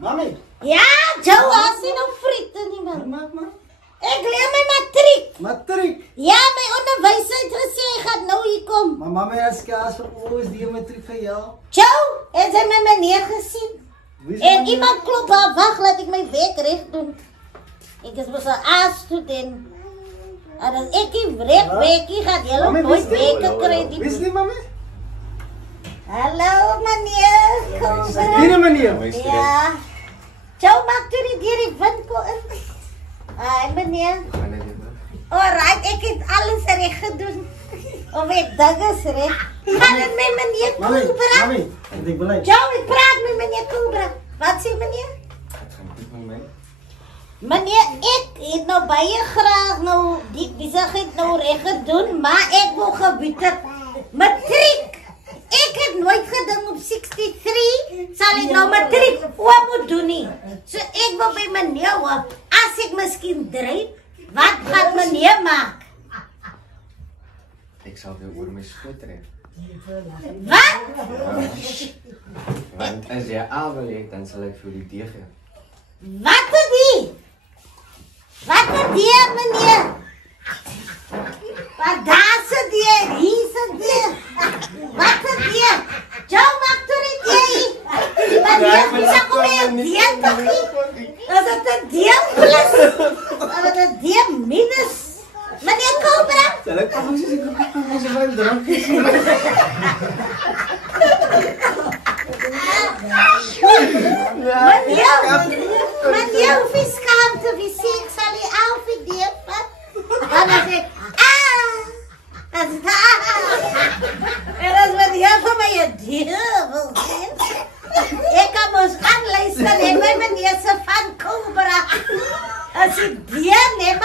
Mami. Ja, Joe, as jy nou friete nie, man. Maak maar. Ek leer my matriek. Matriek. Ja, my onderwyser het gesê hy gaan nou hier kom. Maar mami, as kaas vir ons die matriek vir jou. Joe, het jy my meneer gesien? Wie is En meneer? iemand klop haar, wag, laat ek my werk reg doen. Ek is mos 'n A-student. En as ek die reg werk, gaan jy Mami, nooit wie is die- werk kry. Wie is die mami? Hallo, meneer. Kom Is maar. die meneer? Ja. Joe, maak toe die deur die winkel in. Hi, meneer. Alright, ek het alles reg gedoen. Of ek dinges reg. Gaan dit met meneer Mami, Cobra? mami, ek bly. Joe, ek praat met meneer Cobra. Wat sê meneer? Meneer, ek het nou baie graag nou die besigheid nou reg gedoen, maar ek wil gebied het matriek. Ek het nooit gedink op 63 sal ek nou matriek oop moet doen nie. So ek wil by meneer hoor, as ek miskien dryf, wat gaan meneer maak? Ek sal jou oor my skoot trek. Wat? Want as jy A wil hê, dan sal ek vir die D gee. Wat het die? Wat het die, meneer? Wat daar sit die? Hier sit die. Wat het die? Jou maak toe die die. Meneer, wie sal kom hier die toch nie? Is het een die plus? Is het een die minus? Meneer Cobra? Sal ek kom sê ek is baie drank. Meneer, hoeveel schaamte, wie sê ek sal die alfabet vat? Dan as ek, dat is en as meneer van my een deel wil sien, ek kan ons aanluister, en my meneer se van Cobra. As die deel neem,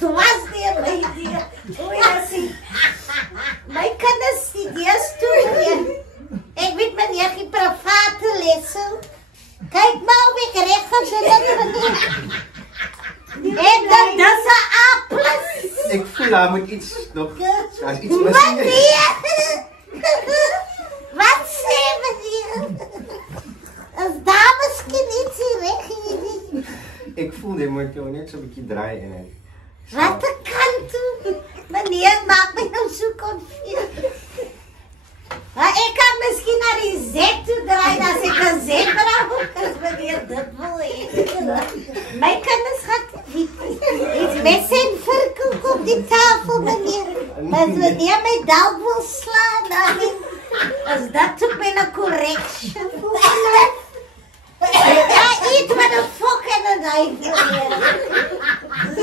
dwars neem my deel. O ja, sê, my kinders die deels toegeen. Ek weet meneer die private lesse. Kyk maar of ek reg gedoen meneer. En dan dis 'n A+. Ek voel daar moet iets nog. Daar's iets mis. Meneer! Wat sê meneer? As daar miskien iets reg hier. Ek voel jy moet jou net so 'n bietjie draai en ek. Wat 'n kant toe. Meneer maak my nou so confused. Maar ek kan miskien na die Z toe draai, as ek 'n zebra hoek is, meneer, dit wil ek. My kinders gaan weet, iets mes en verkoek op die tafel, meneer. As meneer my dalk wil slaan, dan is dat toch met een correction. Ja, eat met een fok en een knife, meneer.